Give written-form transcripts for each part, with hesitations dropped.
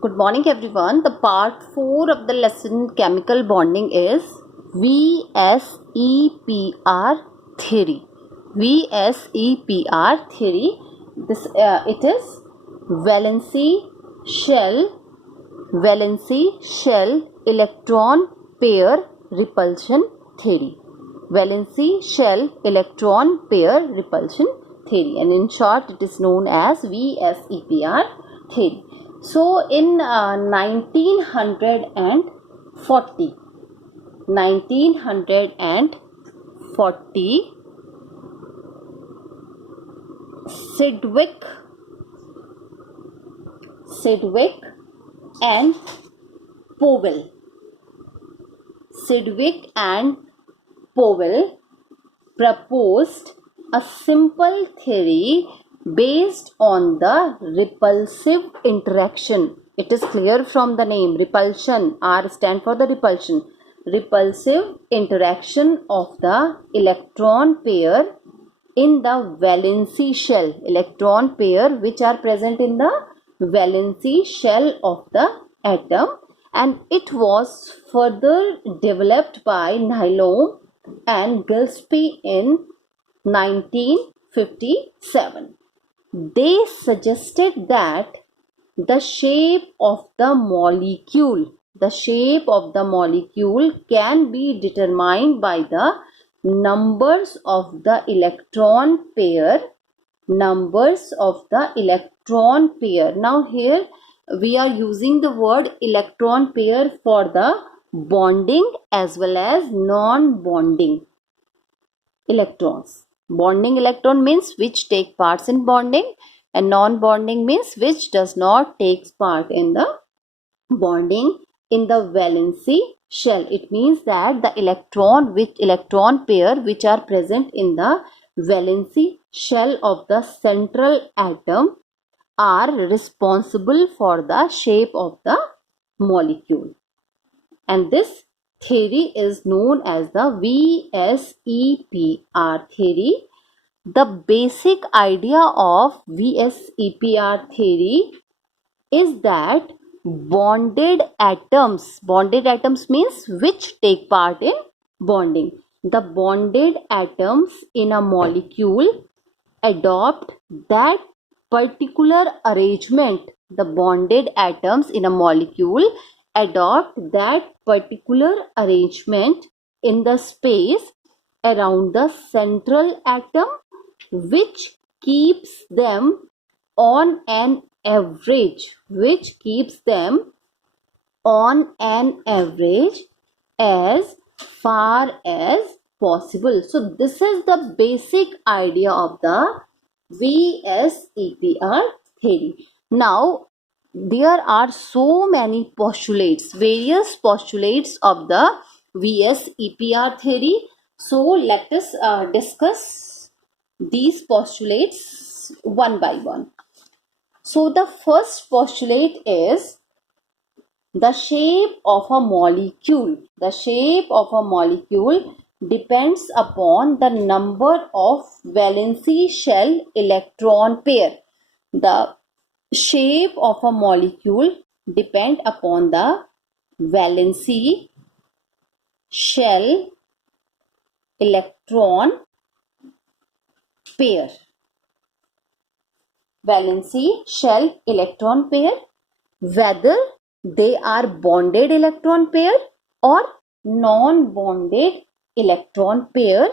Good morning everyone. The part 4 of the lesson chemical bonding is VSEPR theory. VSEPR theory. This it is shell valency shell electron pair repulsion theory. Valency shell electron pair repulsion theory, and in short it is known as VSEPR theory. So in 1940 Sidgwick and Powell proposed a simple theory based on the repulsive interaction. It is clear from the name, repulsion. R stand for the repulsion. Repulsive interaction of the electron pair in the valency shell. Electron pair which are present in the valency shell of the atom, and it was further developed by Nylom and Gillespie in 1957. They suggested that the shape of the molecule can be determined by the numbers of the electron pair. Now here we are using the word electron pair for the bonding as well as non-bonding electrons. Bonding electron means which take parts in bonding, and non-bonding means which does not take part in the bonding in the valency shell. It means that the electron pair which are present in the valency shell of the central atom are responsible for the shape of the molecule, and this theory is known as the VSEPR theory. The basic idea of VSEPR theory is that bonded atoms means which take part in bonding. The bonded atoms in a molecule adopt that particular arrangement. The bonded atoms in a molecule adopt that particular arrangement in the space around the central atom, which keeps them on an average as far as possible. So this is the basic idea of the VSEPR theory. Now there are so many various postulates of the VSEPR theory. So let us discuss these postulates one by one. So the first postulate is the shape of a molecule. The shape of a molecule depends upon the number of valency shell electron pair. The shape of a molecule depends upon the valency shell electron pair. Valency shell electron pair, whether they are bonded electron pair or non-bonded electron pair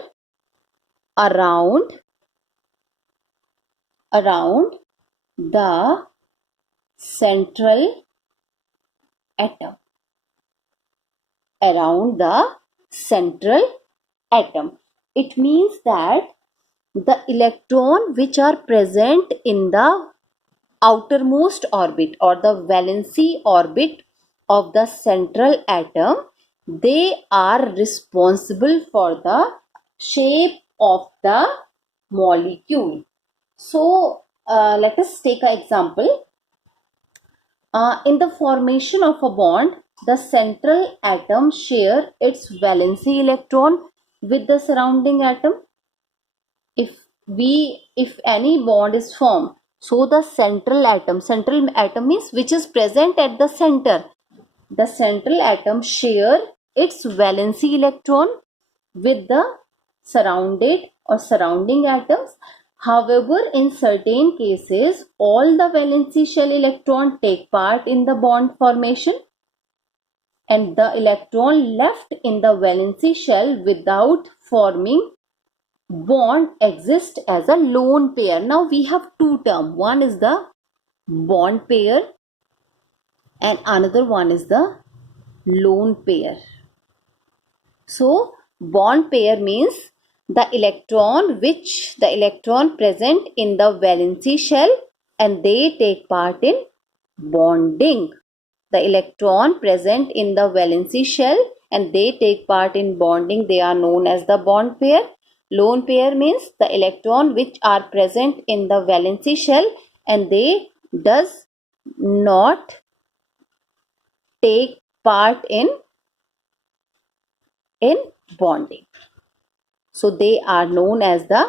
around the central atom. It means that the electron which are present in the outermost orbit or the valency orbit of the central atom, they are responsible for the shape of the molecule. So let us take an example. In the formation of a bond, the central atom share its valency electron with the surrounding atom. If any bond is formed, So the central atom means which is present at the center. The central atom share its valency electron with the surrounding atoms. However, in certain cases, all the valency shell electron take part in the bond formation, and the electron left in the valency shell without forming bond exists as a lone pair. Now we have two terms. One is the bond pair and another one is the lone pair. So bond pair means the electron present in the valency shell and they take part in bonding. The electron present in the valency shell and they take part in bonding, they are known as the bond pair. Lone pair means the electron which are present in the valency shell and they does not take part in bonding. So they are known as the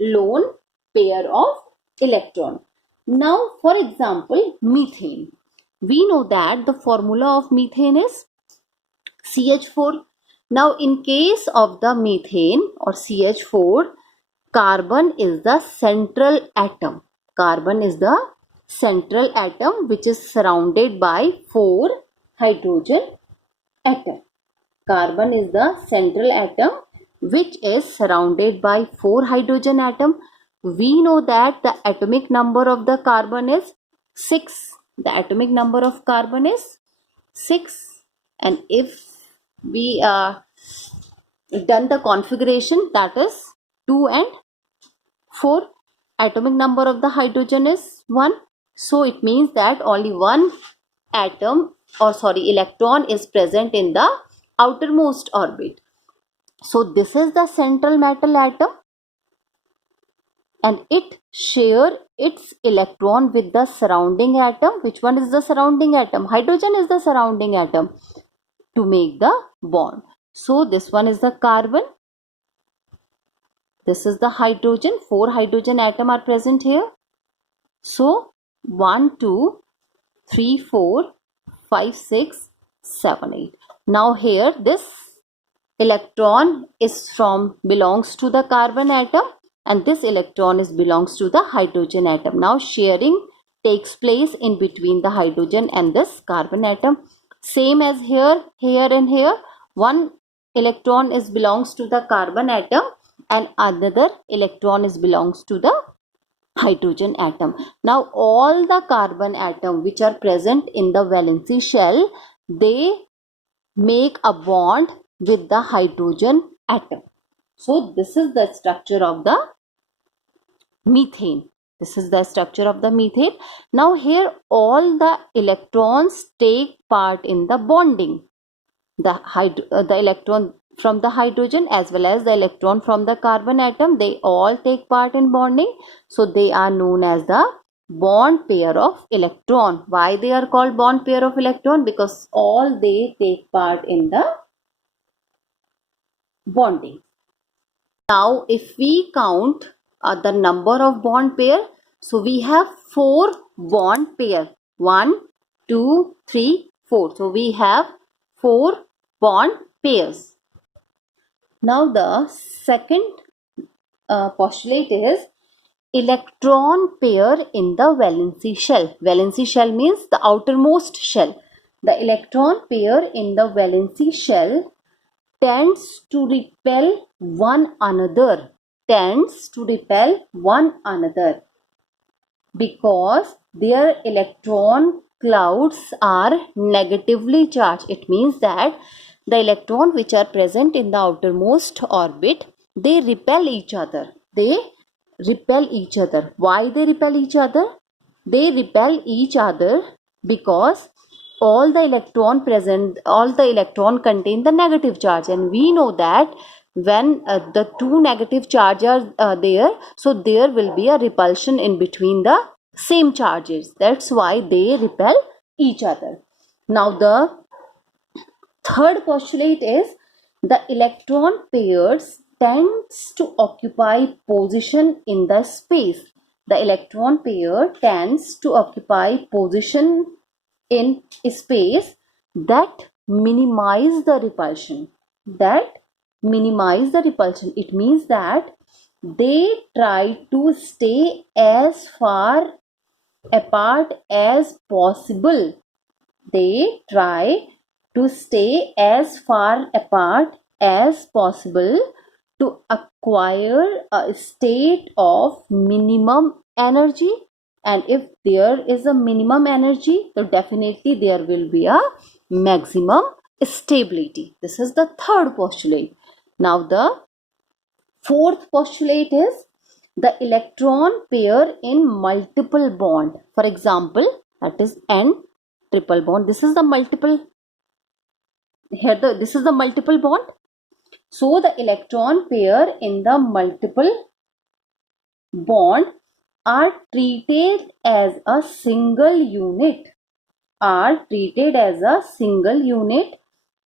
lone pair of electron. Now, for example, methane. We know that the formula of methane is CH4. Now, in case of the methane or CH4, carbon is the central atom. Carbon is the central atom which is surrounded by 4 hydrogen atoms. Carbon is the central atom which is surrounded by 4 hydrogen atoms. We know that the atomic number of the carbon is 6. The atomic number of carbon is 6. And if we done the configuration, that is 2 and 4. Atomic number of the hydrogen is 1. So it means that only one electron is present in the outermost orbit. So this is the central metal atom and it share its electron with the surrounding atom. Which one is the surrounding atom? Hydrogen is the surrounding atom to make the bond. So this one is the carbon. This is the hydrogen. 4 hydrogen atoms are present here. So 1, 2, 3, 4, 5, 6, 7, 8. Now here this electron belongs to the carbon atom and this electron belongs to the hydrogen atom. Now sharing takes place in between the hydrogen and this carbon atom. Same as here and here. One electron belongs to the carbon atom and another electron belongs to the hydrogen atom. Now all the carbon atom which are present in the valency shell, they make a bond with the hydrogen atom. So this is the structure of the methane. This is the structure of the methane. Now here all the electrons take part in the bonding. The electron from the hydrogen as well as the electron from the carbon atom, they all take part in bonding. So they are known as the bond pair of electron. Why they are called bond pair of electron? Because all they take part in the bonding. Now if we count the number of bond pair, so we have 4 bond pair. 1, 2, 3, 4. So we have 4 bond pairs. Now the second postulate is electron pair in the valency shell. Valency shell means the outermost shell. The electron pair in the valency shell tends to repel one another. Because their electron clouds are negatively charged. It means that the electrons which are present in the outermost orbit, they repel each other. Why they repel each other? They repel each other because all the electron contain the negative charge, and we know that when the 2 negative charges are there, so there will be a repulsion in between the same charges. That's why they repel each other. Now the third postulate is the electron pairs tends to occupy position in the space. The electron pair tends to occupy position in space that minimize the repulsion. It means that they try to stay as far apart as possible. They try to stay as far apart as possible to acquire a state of minimum energy. And if there is a minimum energy, so definitely there will be a maximum stability. This is the third postulate. Now the fourth postulate is the electron pair in multiple bond. For example, that is N triple bond. This is the multiple this is the multiple bond. So the electron pair in the multiple bond are treated as a single unit.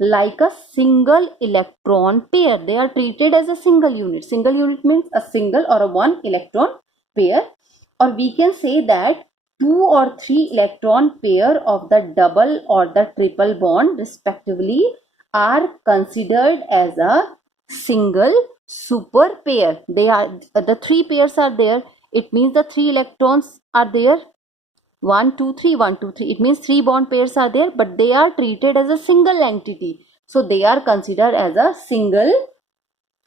Like a single electron pair. They are treated as a single unit. Single unit means a single or a one electron pair. Or we can say that 2 or 3 electron pair of the double or the triple bond respectively are considered as a single super pair. They are the 3 pairs are there. It means the 3 electrons are there. 1, 2, 3, 1, 2, 3. It means 3 bond pairs are there, but they are treated as a single entity. So they are considered as a single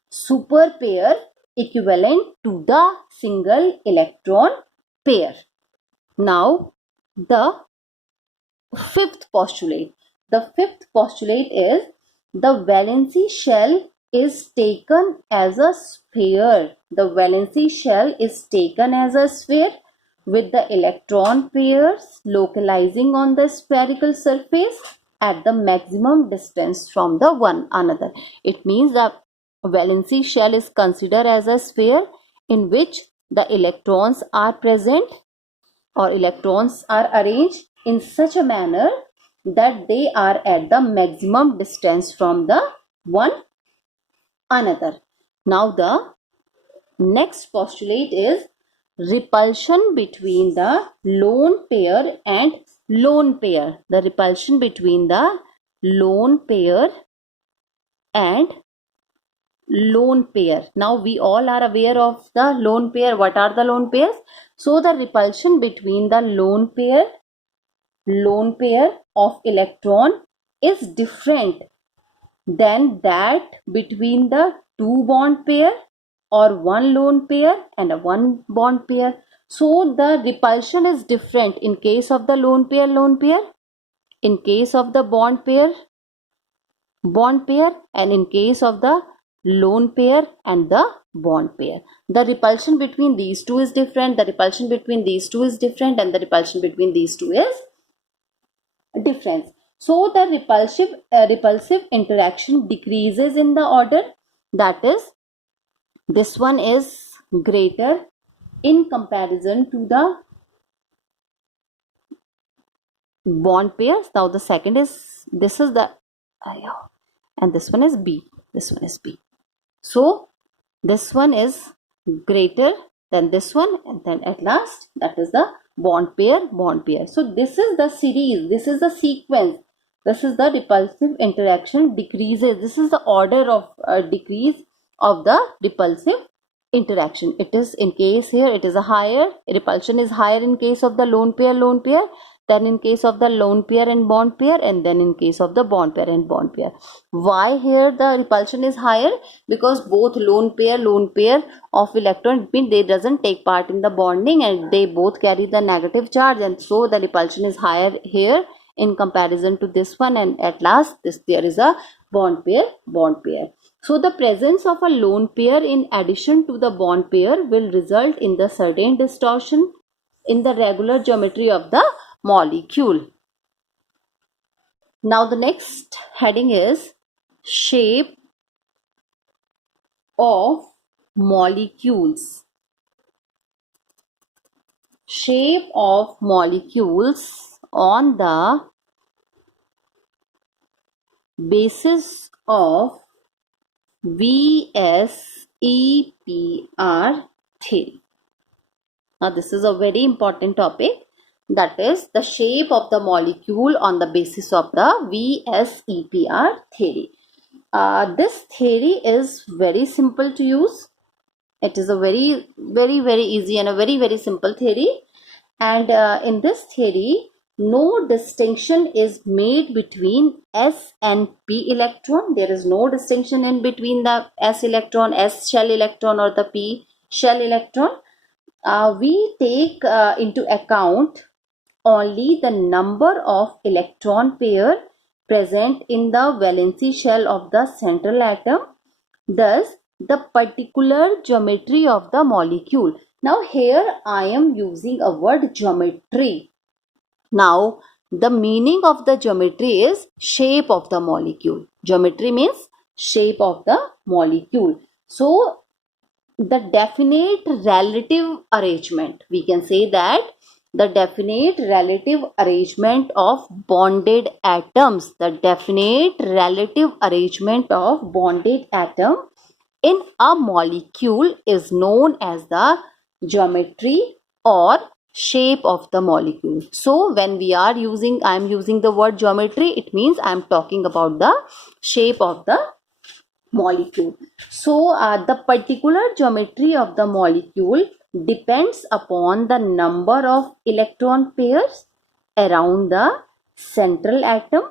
super pair equivalent to the single electron pair. Now the fifth postulate. The fifth postulate is the valency shell is taken as a sphere. The valency shell is taken as a sphere with the electron pairs localizing on the spherical surface at the maximum distance from the one another. It means the valency shell is considered as a sphere in which the electrons are present or electrons are arranged in such a manner that they are at the maximum distance from the one another. Now the next postulate is repulsion between the lone pair and lone pair. The repulsion between the lone pair and lone pair. Now we all are aware of the lone pair. What are the lone pairs? So the repulsion between the lone pair of electron is different than that between the two bond pair or one lone pair and a one bond pair. So the repulsion is different in case of the lone pair, in case of the bond pair, and in case of the lone pair and the bond pair. The repulsion between these two is different, the repulsion between these two is different, and the repulsion between these two is different. So the repulsive interaction decreases in the order, that is, this one is greater in comparison to the bond pairs. Now the second is, this is the and this one is B. So this one is greater than this one, and then at last that is the bond pair. So this is the series, this is the sequence, this is the repulsive interaction decreases. This is the order of decrease of the repulsive interaction. It is in case here it is a higher repulsion is higher in case of the lone pair, then in case of the lone pair and bond pair, and then in case of the bond pair and bond pair. Why here the repulsion is higher? Because both lone pair of electron, they doesn't take part in the bonding and they both carry the negative charge, and so the repulsion is higher here in comparison to this one, and at last there is a bond pair. So the presence of a lone pair in addition to the bond pair will result in the certain distortion in the regular geometry of the molecule. Now the next heading is shape of molecules. Shape of molecules on the basis of VSEPR theory. Now this is a very important topic, that is the shape of the molecule on the basis of the VSEPR theory. This theory is very simple to use. It is a very easy and a very simple theory. And in this theory, no distinction is made between S and P electron. There is no distinction in between the S electron, S shell electron, or the P shell electron. We take into account only the number of electron pair present in the valency shell of the central atom, thus the particular geometry of the molecule. Now here I am using a word geometry. Now the meaning of the geometry is shape of the molecule. Geometry means shape of the molecule. So the definite relative arrangement, we can say that the definite relative arrangement of bonded atoms, the definite relative arrangement of bonded atom in a molecule is known as the geometry or shape of the molecule. So when we are using, I am using the word geometry, it means I am talking about the shape of the molecule. So the particular geometry of the molecule depends upon the number of electron pairs around the central atom.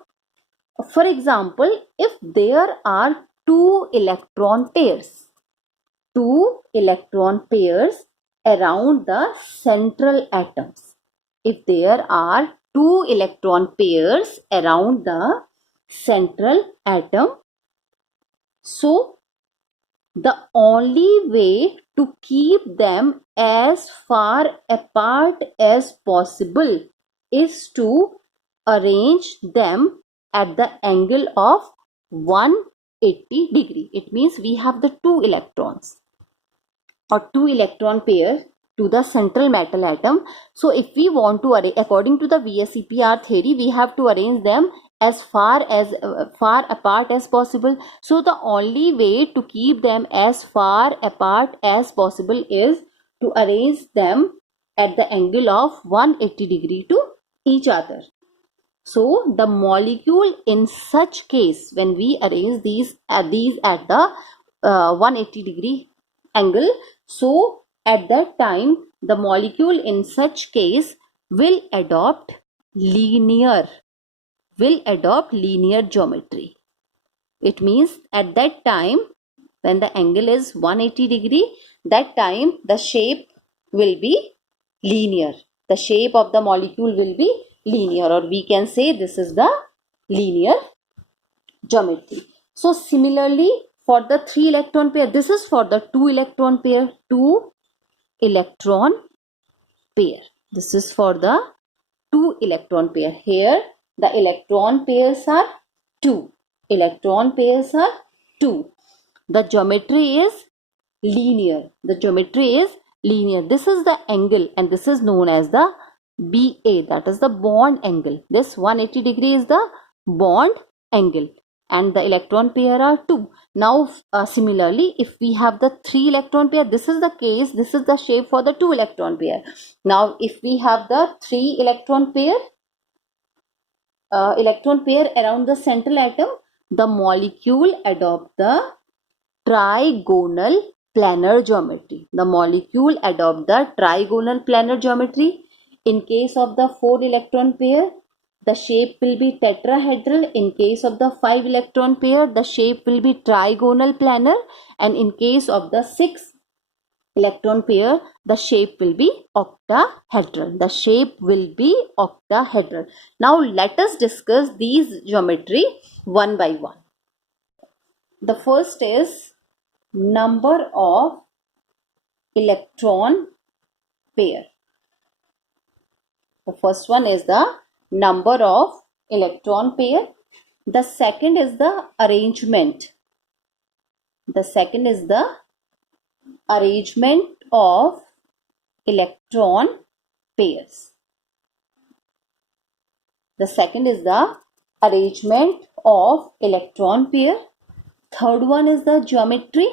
For example, if there are two electron pairs around the central atoms, if there are two electron pairs around the central atom, so the only way to keep them as far apart as possible is to arrange them at the angle of 180 degree. It means we have the two electrons or two electron pair to the central metal atom. So if we want to arrange, according to the VSEPR theory, we have to arrange them as far apart as possible. So the only way to keep them as far apart as possible is to arrange them at the angle of 180 degree to each other. So the molecule in such case, when we arrange these at the 180 degree angle, so at that time the molecule in such case will adopt linear geometry. It means at that time when the angle is 180 degree, that time the shape will be linear. The shape of the molecule will be linear, or we can say this is the linear geometry. So similarly for the 3 electron pair, this is for the 2 electron pair. This is for the 2 electron pair. Here the electron pairs are 2. The geometry is linear. This is the angle and this is known as the BA, that is the bond angle. This 180 degree is the bond angle and the electron pair are 2. Now similarly, if we have the 3 electron pair, this is the case, this is the shape for the 2 electron pair. Now if we have the 3 electron pair around the central atom, the molecule adopt the trigonal planar geometry. In case of the 4 electron pair, the shape will be tetrahedral. In case of the 5 electron pair, the shape will be trigonal planar, and in case of the 6 electron pair, the shape will be octahedral. Now let us discuss these geometry one by one. The first is number of electron pair. The first one is the number of electron pair. The second is the arrangement. Of electron pairs. third one is the geometry.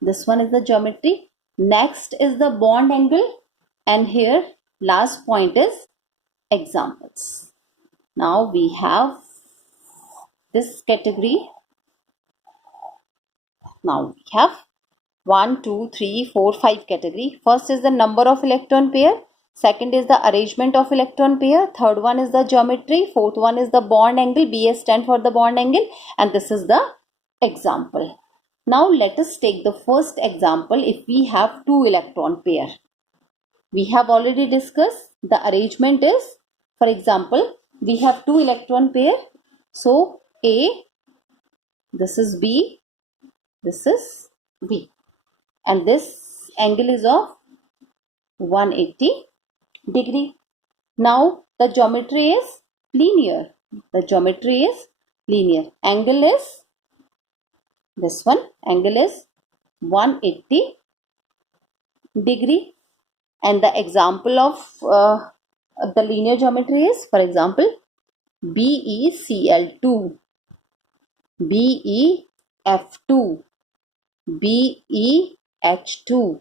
This one is the geometry. Next is the bond angle, and here last point is examples. Now we have this category. Now we have 1, 2, 3, 4, 5 category. First is the number of electron pair. Second is the arrangement of electron pair. Third one is the geometry. Fourth one is the bond angle. BS stand for the bond angle. And this is the example. Now let us take the first example. If we have 2 electron pair, we have already discussed the arrangement is, for example, we have 2 electron pair. So A, this is B, this is B, and this angle is of 180 degree. Now the geometry is linear. The geometry is linear. Angle is this one. Angle is 180 degree. And the example of the linear geometry is, for example, BeCl2, BeF2, BeH2,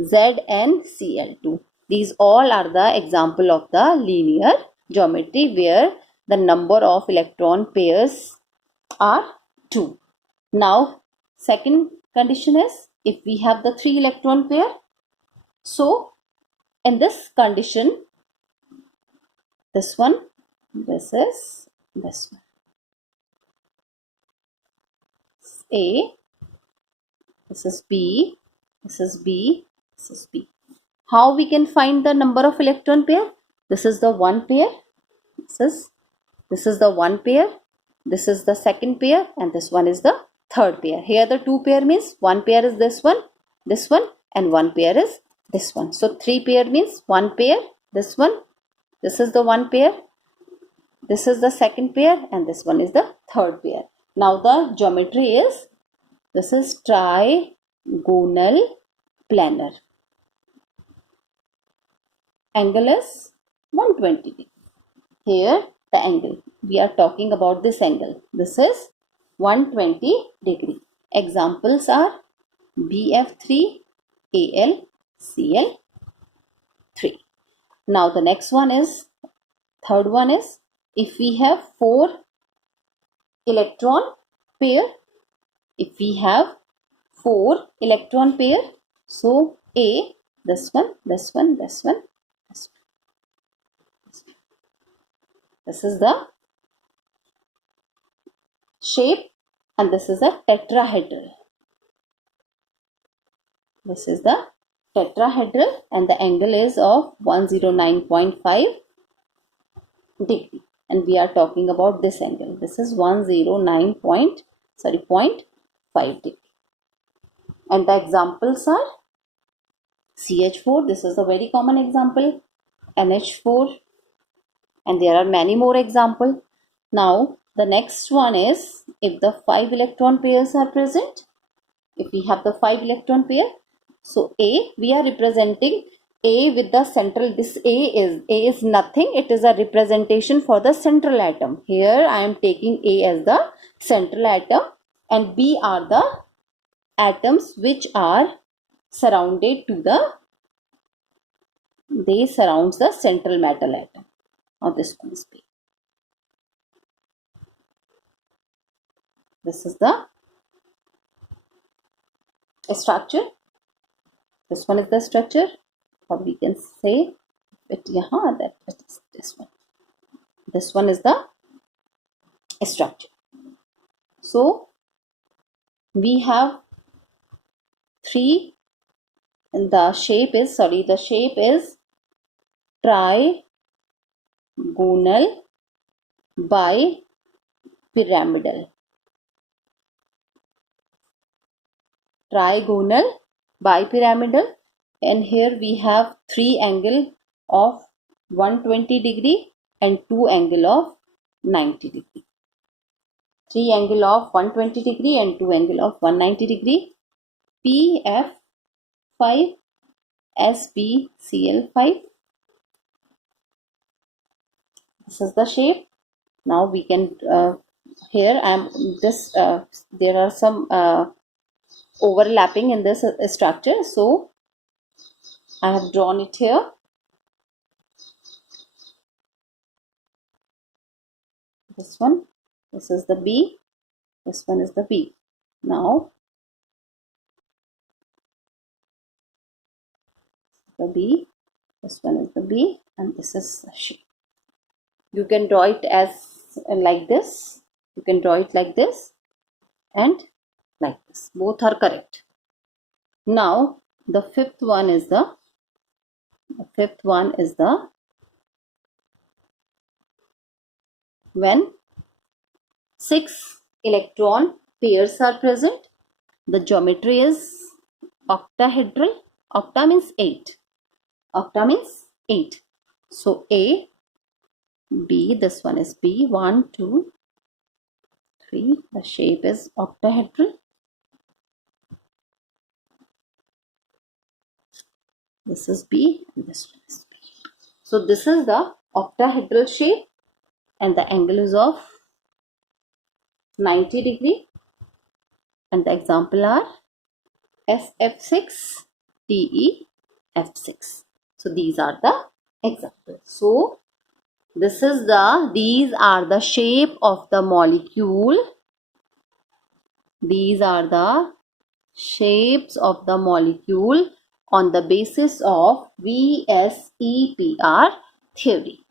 ZnCl2. These all are the example of the linear geometry where the number of electron pairs are 2. Now, second condition is if we have the 3 electron pair. So, in this condition, this one, this is this one. A, this is B, this is B, this is B. How we can find the number of electron pair? This is the one pair. This is the one pair. This is the second pair, and this one is the third pair. Here the 2 pair means one pair is this one, and one pair is this one. So 3 pair means one pair, this one. This is the one pair. This is the second pair, and this one is the third pair. Now the geometry is, this is trigonal planar. Angle is 120 degree. Here the angle, we are talking about this angle. This is 120 degree. Examples are BF3, AL, CL3. Now the next one is, third one is, if we have 4 electron pair, if we have 4 electron pair, so A, this one, this one, this one, this one. This is the shape, and this is a tetrahedral. This is the tetrahedral, and the angle is of 109.5 degree. And we are talking about this angle. This is 0.5 degree. And the examples are CH4. This is a very common example. NH4. And there are many more examples. Now the next one is, if the 5 electron pairs are present, if we have the 5 electron pair, so A, we are representing A with the central. This A is nothing. It is a representation for the central atom. Here I am taking A as the central atom, and B are the atoms which are surrounded to the, they surrounds the central metal atom. Now this one is B. This is the structure. This one is the structure, or we can say it yahan, that is this one. This one is the structure. So we have 3, and the shape is trigonal bipyramidal. Trigonal bipyramidal, and here we have 3 angle of 120 degree and 2 angle of 90 degree. 3 angle of 120 degree and 2 angle of 190 degree. PF5, SbCl5. This is the shape. Now we can here I am this there are some overlapping in this structure, so I have drawn it here. This one, this is the B, this one is the B. Now the B, this one is the B, and this is the shape. You can draw it as like this, you can draw it like this and like this. Both are correct. Now the fifth one is the when 6 electron pairs are present, the geometry is octahedral. Octa means 8. Octa means 8. So A, B, this one is B, 1, 2, 3. The shape is octahedral. This is B and this one is B. So this is the octahedral shape and the angle is of 90 degree, and the example are SF6, TEF6. So these are the examples. So these are the shape of the molecule. These are the shapes of the molecule on the basis of VSEPR theory.